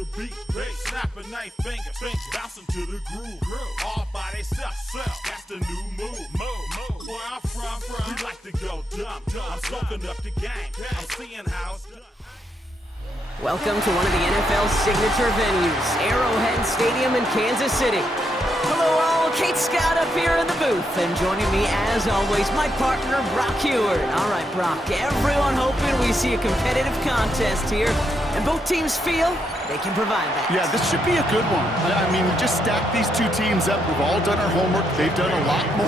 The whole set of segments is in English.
the beat, snapping knife fingers, bouncing to the groove, all by themselves, that's the new move. Where I'm from, we like to go dumb, I'm soaking up the game, I'm seeing how it's done. Welcome to one of the NFL's signature venues, Arrowhead Stadium in Kansas City. Hello all, Kate Scott up here in the booth, and joining me as always, my partner Brock Heward. All right, Brock, everyone hoping we see a competitive contest here, and both teams feel they can provide that. Yeah, this should be a good one. I mean, you just stack these two teams up. We've all done our homework. They've done a lot more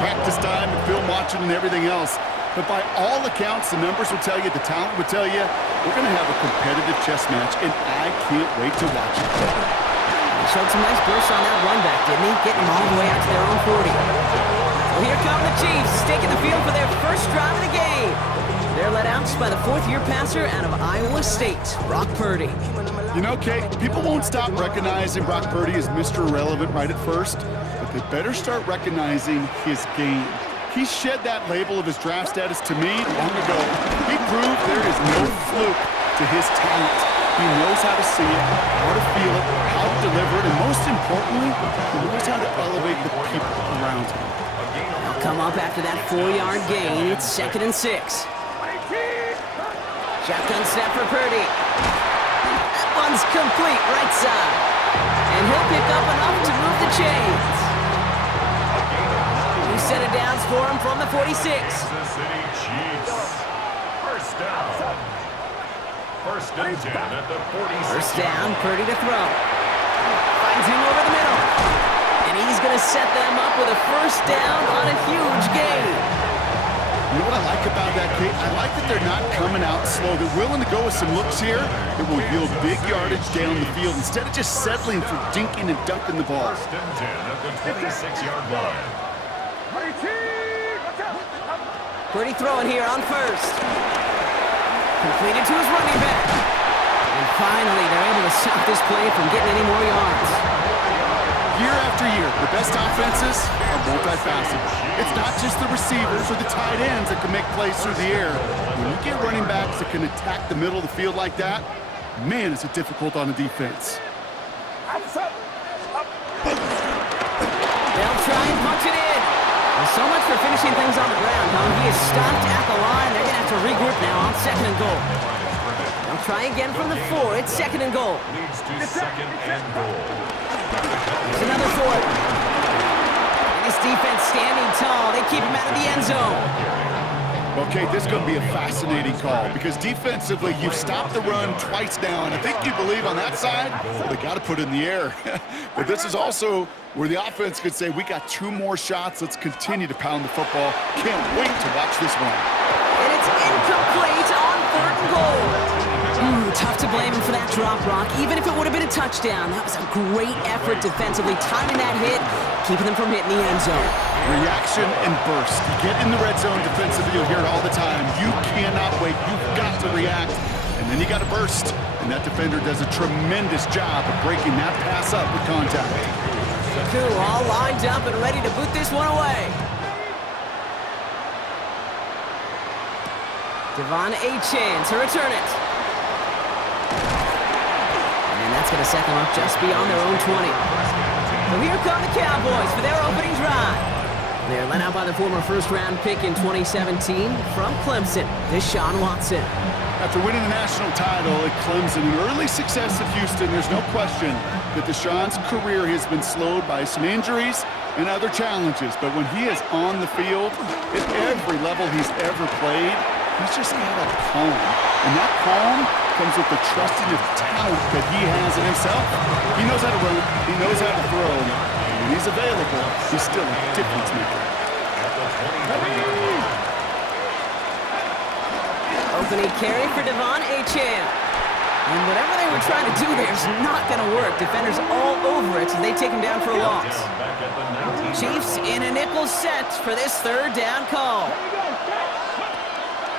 practice time and film watching and everything else. But by all accounts, the numbers will tell you, the talent will tell you, we're going to have a competitive chess match, and I can't wait to watch it. He showed some nice bursts on that run back, didn't he? Getting them all the way out to their own 40. Well, here come the Chiefs, taking the field for their first drive of the game. They're led out by the fourth-year passer out of Iowa State, Brock Purdy. You know, Kate, people won't stop recognizing Brock Purdy as Mr. Irrelevant right at first, but they better start recognizing his game. He shed that label of his draft status to me long ago. He proved there is no fluke to his talent. He knows how to see it, how to feel it, how to deliver it, and most importantly, he knows how to elevate the people around him. They'll come up after that 4-yard gain. It's 2nd and 6. Shotgun snap for Purdy. That one's complete, right side. And he'll pick up enough to move the chains. Set it down for him from the 46. Kansas City Chiefs. First down. First and 10 at the 46. First down, Purdy to throw. Finds him over the middle. And he's going to set them up with a first down on a huge gain. You know what I like about that, Kate? I like that they're not coming out slow. They're willing to go with some looks here that will yield big yardage down the field instead of just settling for dinking and dunking the ball. First and 10 at the 26-yard line. Purdy throwing here on first. Completed to his running back. And finally, they're able to stop this play from getting any more yards. Year after year, the best offenses are multifaceted. It's not just the receivers or the tight ends that can make plays through the air. When you get running backs that can attack the middle of the field like that, man, is it difficult on the defense. They'll try and punch it in. So much for finishing things on the ground, huh? He is stopped at the line. They're going to have to regroup now on 2nd and goal. They'll try again from the 4. It's 2nd and goal. Leads to 2nd and goal. There's another 4. And this defense standing tall. They keep him out of the end zone. Okay, this is going to be a fascinating call because defensively, you've stopped the run twice now, and I think you believe on that side, they got to put it in the air. But this is also where the offense could say, we got 2 more shots. Let's continue to pound the football. Can't wait to watch this one. And it's incomplete on 3rd and goal. Tough to blame him for that drop, Rock. Even if it would have been a touchdown, that was a great effort defensively, timing that hit, keeping them from hitting the end zone. Reaction and burst. You get in the red zone defensively, you'll hear it all the time. You cannot wait. You've got to react. And then you got to burst. And that defender does a tremendous job of breaking that pass up with contact. Cool, all lined up and ready to boot this one away. Devon Achane to return it. And that's going to set them up just beyond their own 20. So here come the Cowboys for their opening drive. They're led out by the former first-round pick in 2017 from Clemson, Deshaun Watson. After winning the national title at Clemson and early success at Houston, there's no question that Deshaun's career has been slowed by some injuries and other challenges. But when he is on the field, at every level he's ever played, he's just got a calm. And that calm comes with the trusting of talent that he has in himself. He knows how to run, he knows how to throw, and when he's available, he's still a difference maker. Opening carry for Devon Achane. And whatever they were trying to do there is not going to work. Defenders all over it as they take him down for a loss. Chiefs in a nickel set for this 3rd down call.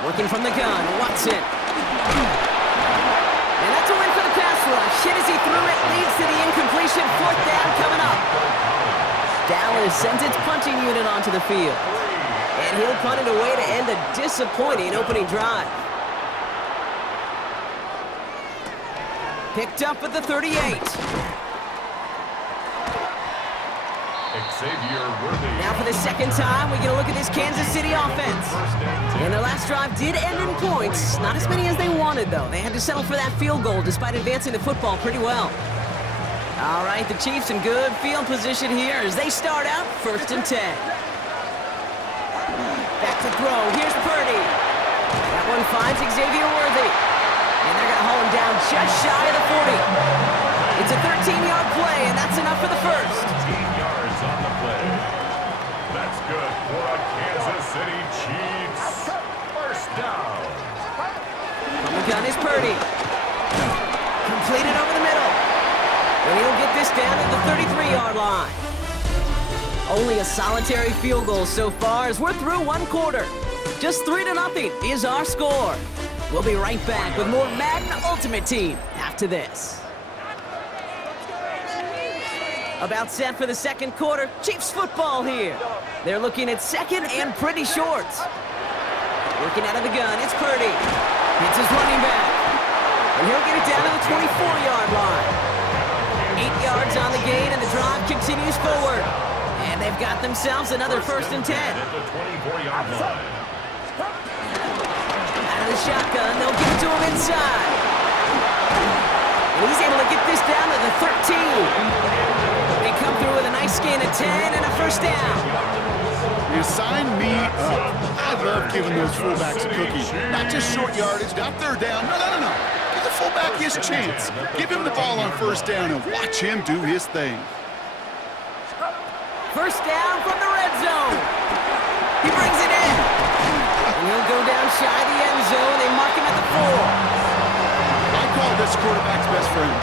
Working from the gun, Watson. And that's a win for the pass rush. Hit as he threw it, leads to the incompletion. 4th down coming up. Dallas sends its punting unit onto the field. And he'll punt it away to end a disappointing opening drive. Picked up at the 38. Now for the second time, we get a look at this Kansas City offense. And their last drive did end in points. Not as many as they wanted, though. They had to settle for that field goal despite advancing the football pretty well. All right, the Chiefs in good field position here as they start out 1st and 10. Back to throw. Here's Purdy. That one finds Xavier Worthy. And they're going to haul him down just shy of the 40. It's a 13-yard play, and that's enough for the first. 15 yards on the play. That's good for a Kansas City Chiefs. First down. From the gun is Purdy. Completed over the middle. And he'll get this down to the 33-yard line. Only a solitary field goal so far as we're through one quarter. Just 3-0 is our score. We'll be right back with more Madden Ultimate Team after this. About set for the second quarter. Chiefs football here. They're looking at second and pretty short. Working out of the gun, it's Purdy. It's his running back. And he'll get it down to the 24-yard line. 8 yards on the gain, and the drive continues forward. And they've got themselves another 1st and 10. At the 24-yard line. Out of the shotgun, they'll give it to him inside. And he's able to get this down to the 13. They come through with a nice gain of 10 and a first down. You sign me up. I love giving those fullbacks a cookie. Not just short yardage, not 3rd down. No. Give the fullback his chance. Give him the ball on 1st down and watch him do his thing. First down from the red zone. He brings it in. And he'll go down shy of the end zone. They mark him at the 4. I call this quarterback's best friend.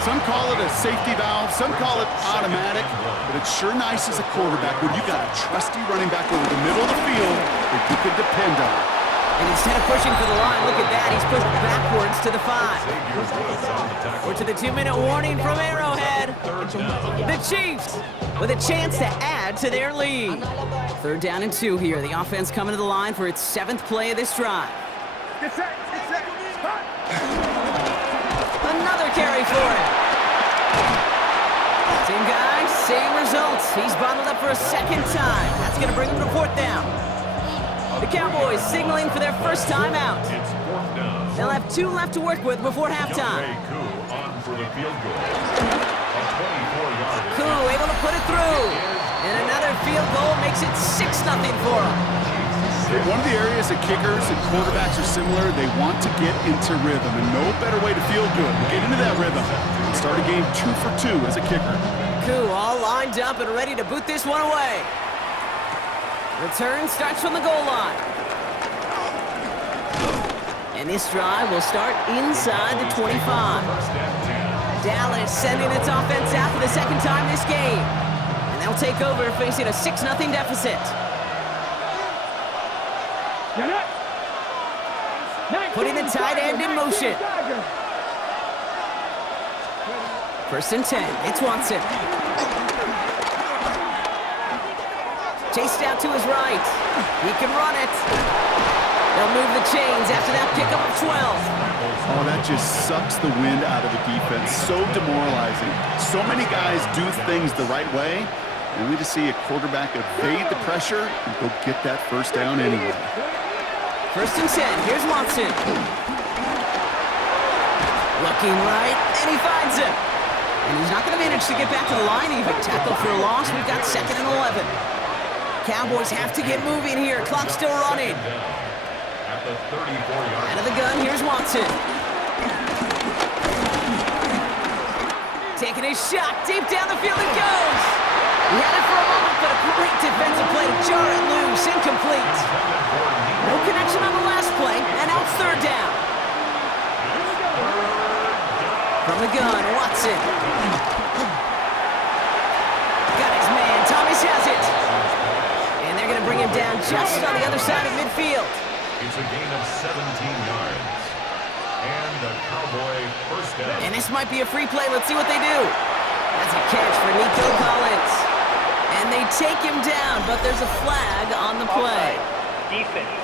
Some call it a safety valve, some call it automatic, but it's sure nice as a quarterback when you got a trusty running back over the middle of the field that you can depend on. And instead of pushing for the line, look at that, he's pushed backwards to the 5. We're to the 2-minute warning from Arrowhead. The Chiefs with a chance to add to their lead. 3rd down and 2 here. The offense coming to the line for its 7th play of this drive. Another carry for him. Same guy, same results. He's bottled up for a second time. That's going to bring him to 4th down. The Cowboys signaling for their first time out. It's 4th down. They'll have 2 left to work with before halftime. On for the field goal. A 24-yard. Koo able to put it through. And another field goal makes it 6-0 for him. One of the areas that kickers and quarterbacks are similar, they want to get into rhythm, and no better way to feel good to get into that rhythm and start a game 2 for 2 as a kicker. Koo all lined up and ready to boot this one away. Return starts from the goal line. And this drive will start inside the 25. Dallas sending its offense out for the second time this game. And they'll take over facing a 6-0 deficit. Putting the tight end in motion. 1st and 10. It's Watson. Chased out to his right. He can run it. They'll move the chains after that pickup of 12. Oh, that just sucks the wind out of the defense. So demoralizing. So many guys do things the right way, and we just see a quarterback evade the pressure and go get that 1st down anyway. 1st and 10. Here's Watson. Looking right, and he finds him. And he's not going to manage to get back to the line even. Tackle for a loss. We've got 2nd and 11. Cowboys have to get moving here. Clock still running. At the 34-yard. Out of the gun, here's Watson. Taking his shot. Deep down the field it goes. He had it for a moment, but a great defensive play to jar it loose. Incomplete. No connection on the last play, and now it's 3rd down. From the gun, Watson. Got his man. Thomas has it. And they're going to bring him down just on the other side of midfield. It's a gain of 17 yards. And a Cowboy 1st down. And this might be a free play. Let's see what they do. That's a catch for Nico Collins. And they take him down, but there's a flag on the play. Defense.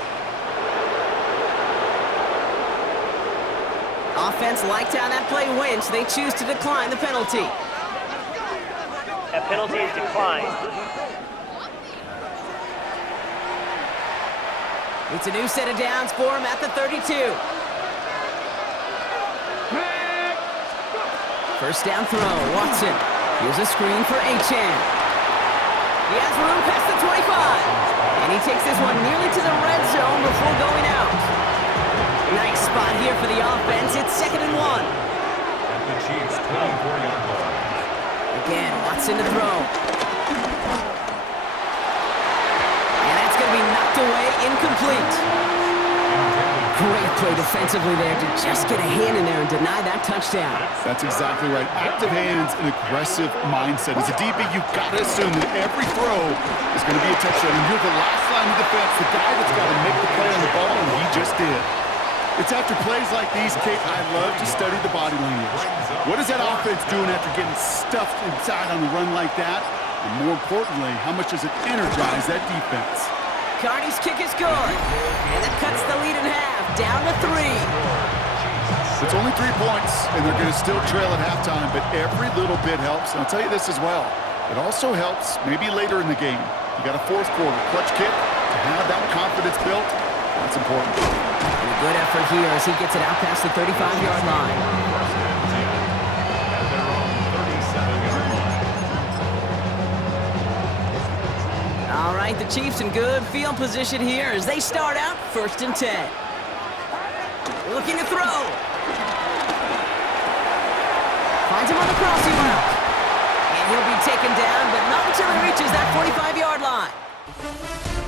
Offense liked how that play went, so they choose to decline the penalty. That penalty is declined. It's a new set of downs for him at the 32. First down throw, Watson. Here's a screen for Achane. He has room past the 25. And he takes this one nearly to the red zone before going out. Nice spot here for the offense. It's 2nd and 1. At the Chiefs' 24-yard line. Again, Watson to throw. And that's going to be knocked away, incomplete. Great play defensively there to just get a hand in there and deny that touchdown. That's exactly right. Active hands and aggressive mindset. As a DB, you've got to assume that every throw is going to be a touchdown. And you're the last line of defense, the guy that's got to make the play on the ball, and he just did. It's after plays like these, Kate, I love to study the body language. What is that offense doing after getting stuffed inside on a run like that? And more importantly, how much does it energize that defense? Carney's kick is good. And that cuts the lead in half, down to 3. It's only 3 points, and they're going to still trail at halftime, but every little bit helps. And I'll tell you this as well. It also helps maybe later in the game. You got a fourth quarter clutch kick to have that confidence built. That's important. And a good effort here as he gets it out past the 35-yard line. All right, the Chiefs in good field position here as they start out 1st and 10. Looking to throw. Finds him on the crossing route. And he'll be taken down, but not until he reaches that 45-yard line.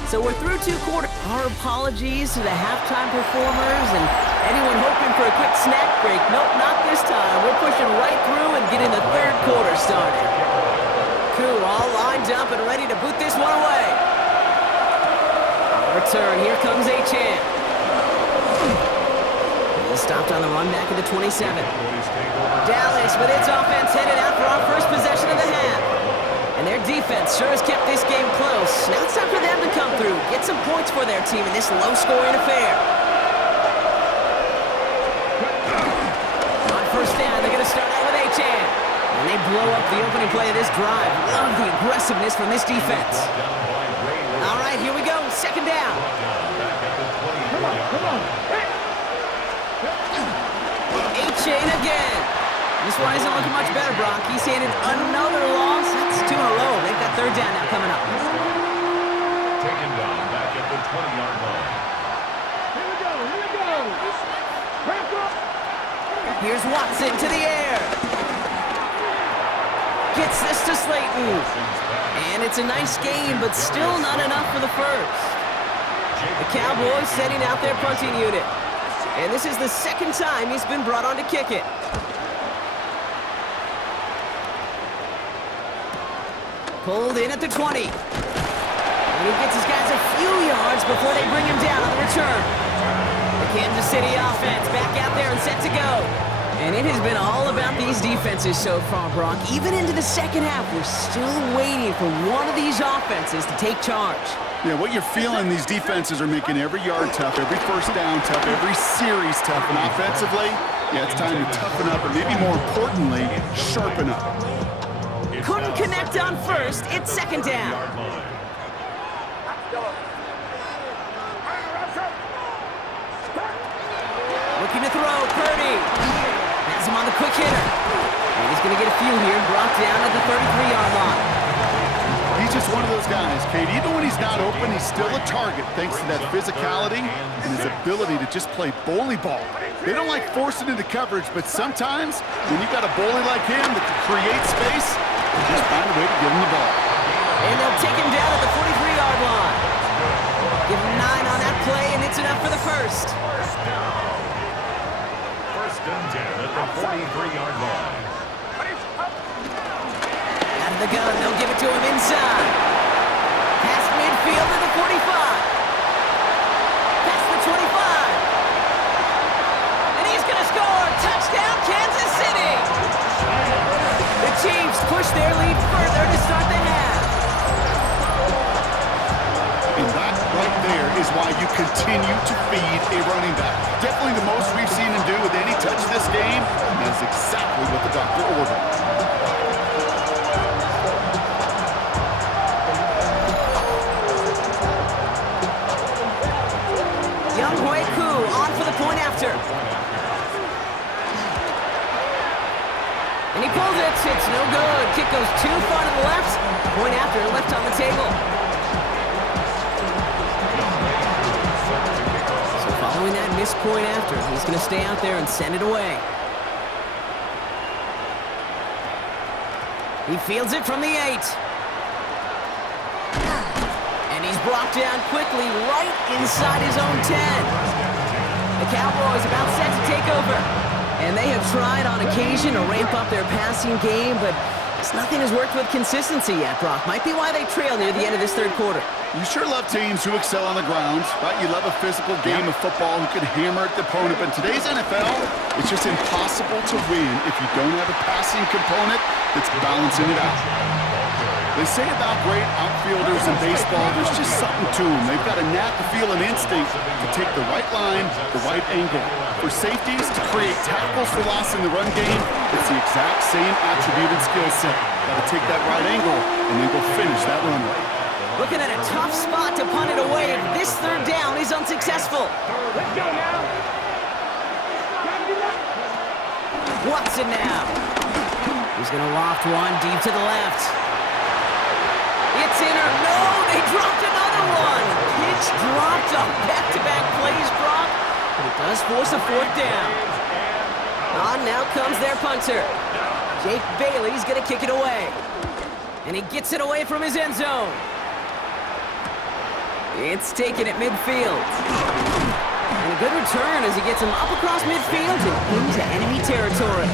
So we're through 2 quarters. Our apologies to the halftime performers and anyone hoping for a quick snack break. Nope, not this time. We're pushing right through and getting the 3rd quarter started. Cool, all lined up and ready to boot this one away. Return, here comes Achane. He's stopped on the run back at the 27. Dallas with its offense headed out for our first possession of the half. And their defense sure has kept this game close. Now it's time for them to come through, get some points for their team in this low-scoring affair. On first down, they're going to start out with Achane. And they blow up the opening play of this drive. Love the aggressiveness from this defense. All right, here we go. 2nd down. Come on. Achane again. This one isn't looking much better, Brock. He's handed another loss. That's 2 in a row. They've got 3rd down now coming up. Taken down back at the 20-yard line. Here's Watson to the air. Gets this to Slayton. And it's a nice game, but still not enough for the first. The Cowboys setting out their punting unit. And this is the 2nd time he's been brought on to kick it. Pulled in at the 20. And he gets his guys a few yards before they bring him down on the return. The Kansas City offense back out there and set to go. And it has been all about these defenses so far, Brock. Even into the 2nd half, we're still waiting for one of these offenses to take charge. Yeah, what you're feeling, these defenses are making every yard tough, every first down tough, every series tough. And offensively, yeah, it's time to toughen up, and maybe more importantly, sharpen up. Couldn't connect on first. It's 2nd down. Looking to throw, Purdy. Has him on the quick hitter. And he's going to get a few here, brought down at the 33-yard line. He's just one of those guys, Kate. Even when he's not open, he's still a target thanks to that physicality and his ability to just play bully ball. They don't like forcing into coverage, but sometimes when you've got a bully like him that can create space, just find a way to give him the ball. And they'll take him down at the 43-yard line. Give him 9 on that play, and it's enough for the first. First and 10 at the 43-yard line. Out of the gun, they'll give it to him inside. Past midfield to the 45. Past the 25. And he's going to score. Touchdown, Kansas City. The Chiefs push their lead further to start the half. And that right there is why you continue to feed a running back. Definitely the most we've seen him do with any touch this this game, and that's exactly what the doctor ordered. On for the point after. And he pulls it. It's no good. Kick goes too far to the left. Point after left on the table. So following that missed point after, he's going to stay out there and send it away. He fields it from the 8. And he's brought down quickly right inside his own 10. The Cowboys about set to take over. And they have tried on occasion to ramp up their passing game, but nothing has worked with consistency yet, Brock. Might be why they trail near the end of this third quarter. You sure love teams who excel on the ground, right? You love a physical game of football who can hammer at the opponent. But in today's NFL, it's just impossible to win if you don't have a passing component that's balancing it out. They say about great outfielders in baseball, there's just something to them. They've got a knack, a feel, and instinct to take the right line, the right angle. For safeties, to create tackles for loss in the run game, it's the exact same attribute and skill set. Got to take that right angle and then go finish that runway. Looking at a tough spot to punt it away. This third down is unsuccessful. Let's go now. Watson now. He's going to loft one deep to the left. It's in or no, they dropped another one. Pitch dropped on back-to-back plays, Brock, but it does force a fourth down. On now comes their punter. Jake Bailey's gonna kick it away. And he gets it away from his end zone. It's taken at midfield. And a good return as he gets him up across midfield and into enemy territory.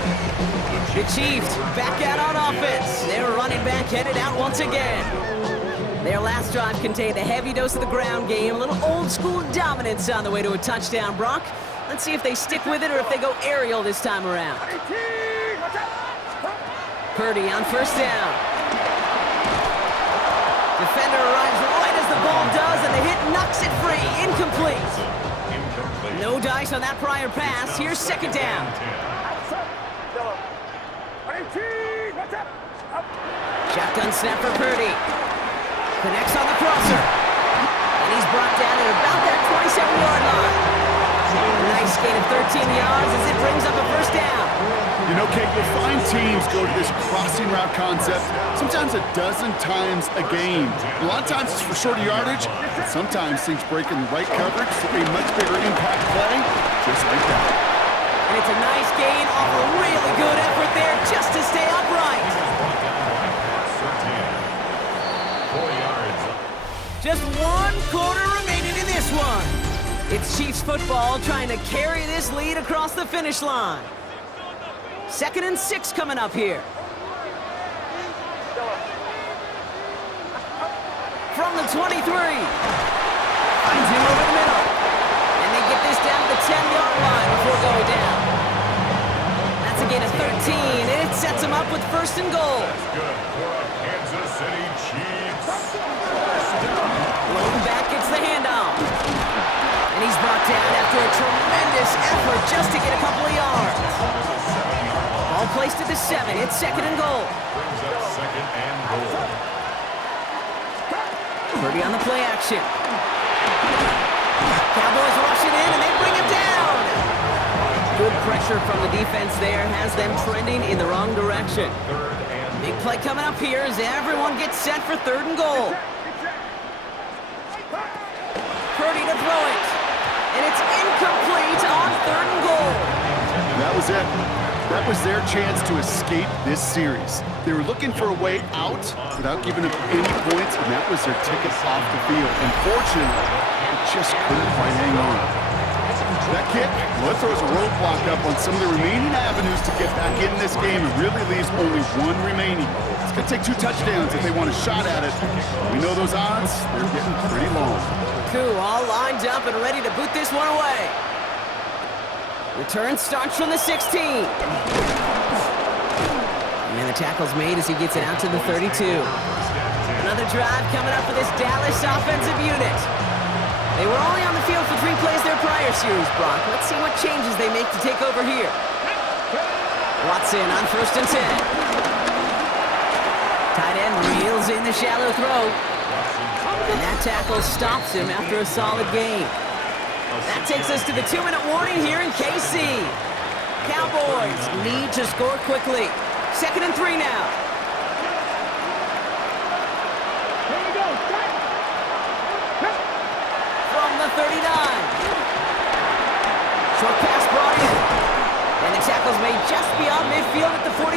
The Chiefs back out on offense. Their running back headed out once again. Their last drive contained a heavy dose of the ground game, a little old-school dominance on the way to a touchdown, Brock. Let's see if they stick with it or if they go aerial this time around. Purdy on first down. Defender arrives right as the ball does, and the hit knocks it free. Incomplete. No dice on that prior pass. Here's second down. Shotgun snap for Purdy. Connects on the crosser. And he's brought down at about that 27-yard line. A nice gain of 13 yards as it brings up a first down. You know, Kate, you'll find teams go to this crossing route concept sometimes a dozen times a game. A lot of times it's for shorter yardage, but sometimes things break in the right coverage to a much bigger impact play, just like that. And it's a nice gain off a really good effort there just to stay upright. Just 1 quarter remaining in this one. It's Chiefs football trying to carry this lead across the finish line. 2nd and 6 coming up here. From the 23. Finds him over the middle. And they get this down to the 10-yard line before going down. That's a gain of 13, and it sets him up with 1st and goal. That's good for a Kansas City Chiefs. Lone back gets the handoff. And he's brought down after a tremendous effort just to get a couple of yards. Ball placed at the 7. It's 2nd and goal. Brings up 2nd and goal. Purdy on the play action. Cowboys rush it in and they bring him down. Good pressure from the defense there has them trending in the wrong direction. Big play coming up here as everyone gets set for 3rd and goal. Purdy to throw it. And it's incomplete on 3rd and goal. That was it. That was their chance to escape this series. They were looking for a way out without giving up any points, and that was their ticket off the field. Unfortunately, it just couldn't quite hang on. That kick, well, it throws a roadblock up on some of the remaining avenues to get back in this game. It really leaves only 1 remaining. It's going to take 2 touchdowns if they want a shot at it. We know those odds, they're getting pretty long. Coup all lined up and ready to boot this one away. Return starts from the 16. And the tackle's made as he gets it out to the 32. Another drive coming up for this Dallas offensive unit. They were only on the field for 3 plays their prior series, Brock. Let's see what changes they make to take over here. Watson on 1st and 10. Tight end reels in the shallow throw. And that tackle stops him after a solid gain. That takes us to the 2-minute warning here in KC. Cowboys need to score quickly. 2nd and 3 now. From the 39. Short pass brought in. And the tackle's made just beyond midfield at the 48.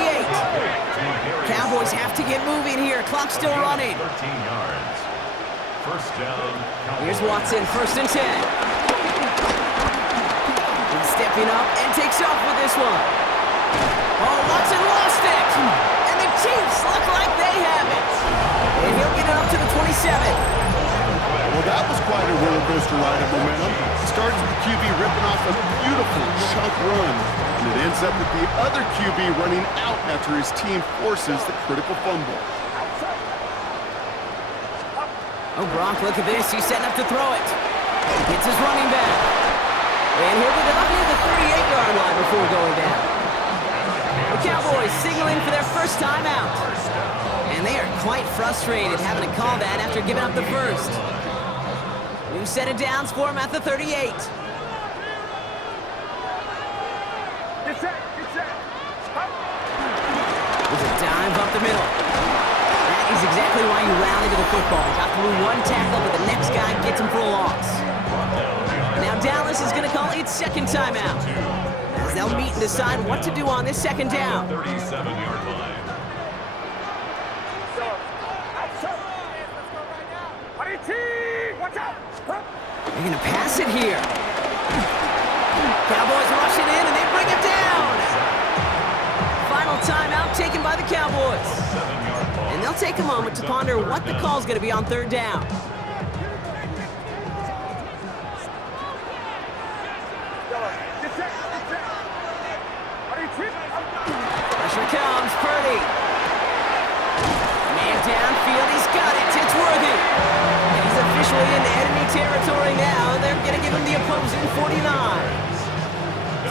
Cowboys have to get moving here. Clock's still running. 13 yards. First down. Here's Watson, 1st and 10. He's stepping up and takes off with this one. Oh, Watson lost it. And the Chiefs look like they have it. And he'll get it up to the 27. Well, that was quite a roller coaster ride of momentum. Starts with the QB ripping off a beautiful chunk run, and it ends up with the other QB running out after his team forces the critical fumble. Oh, Gronk, look at this. He's setting up to throw it. It's his running back. And he'll get it up near the 38-yard line before going down. The Cowboys signaling for their first time out. And they are quite frustrated having to call that after giving up the first. New set of downs for him at the 38. There's a dive up the middle. That is exactly why you rally to the football. Got through one tackle, but the next guy gets him for a loss. Now Dallas is going to call its second timeout, as they'll meet and decide what to do on this second down. 37-yard line. They're going to pass it here. Cowboys rush it in, and they bring it down. Final timeout taken by the Cowboys. And they'll take a moment to ponder what the call's going to be on 3rd down. Pressure comes, Purdy. Man downfield, he's got it. It's Worthy. And he's officially in enemy territory now. They're going to give him the opposing 49.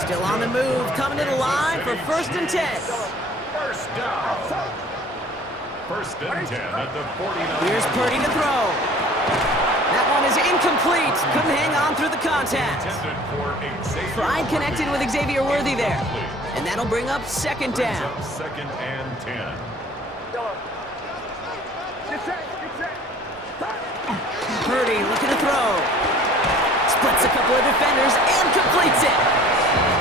Still on the move, coming to the line for 1st and 10. First down. 1st and 10 at the 49. Here's Purdy to throw. That one is incomplete. Couldn't hang on through the contact. Pride connected with Xavier Worthy there. And that'll bring up 2nd down. 2nd and 10. Purdy looking to throw. Splits a couple of defenders and completes it.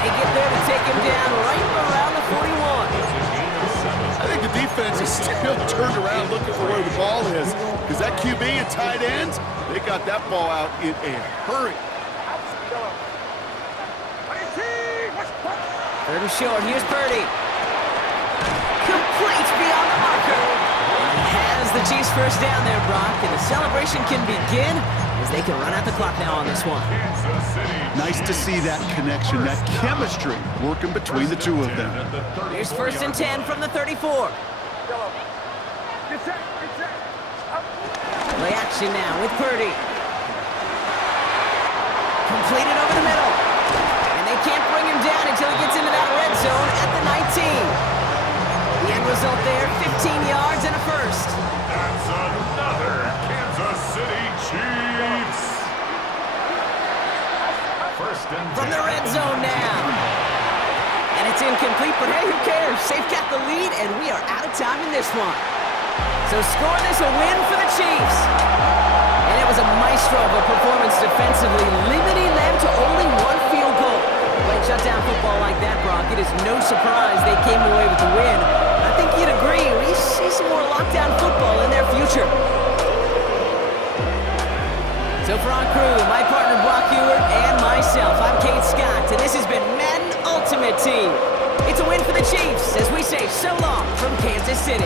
They get there to take him down right around the 41. I think the defense is still turned around looking for where the ball is, because that QB and tight ends, they got that ball out in a hurry. 3rd and short, here's Purdy. Complete beyond the marker. And he has the Chiefs first down there, Brock, and the celebration can begin as they can run out the clock now on this one. Nice to see that connection, that chemistry working between the two of them. Here's 1st and 10 from the 34. Play action now with Purdy. Completed over the middle. And they can't bring him down until he gets into that red zone at the 19. The end result there, 15 yards and a first. That's another Kansas City Chiefs. First and 10. From the red zone now. And it's incomplete, but hey, who cares? They've got the lead, and we are out of time in this one. So score this a win for the Chiefs. And it was a maestro of a performance defensively, limiting them to only one field goal. Playing shutdown football like that, Brock, it is no surprise they came away with the win. I think you'd agree, we see some more lockdown football in their future. So for our crew, my partner Brock Ewert and myself, I'm Kate Scott, and this has been Madden Ultimate Team. It's a win for the Chiefs, as we say so long from Kansas City.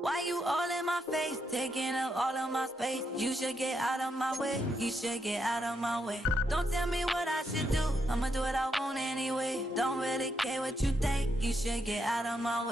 Why you all in my face, taking up all of my space? You should get out of my way, you should get out of my way. Don't tell me what I should do, I'ma do what I want anyway. Don't really care what you think, you should get out of my way.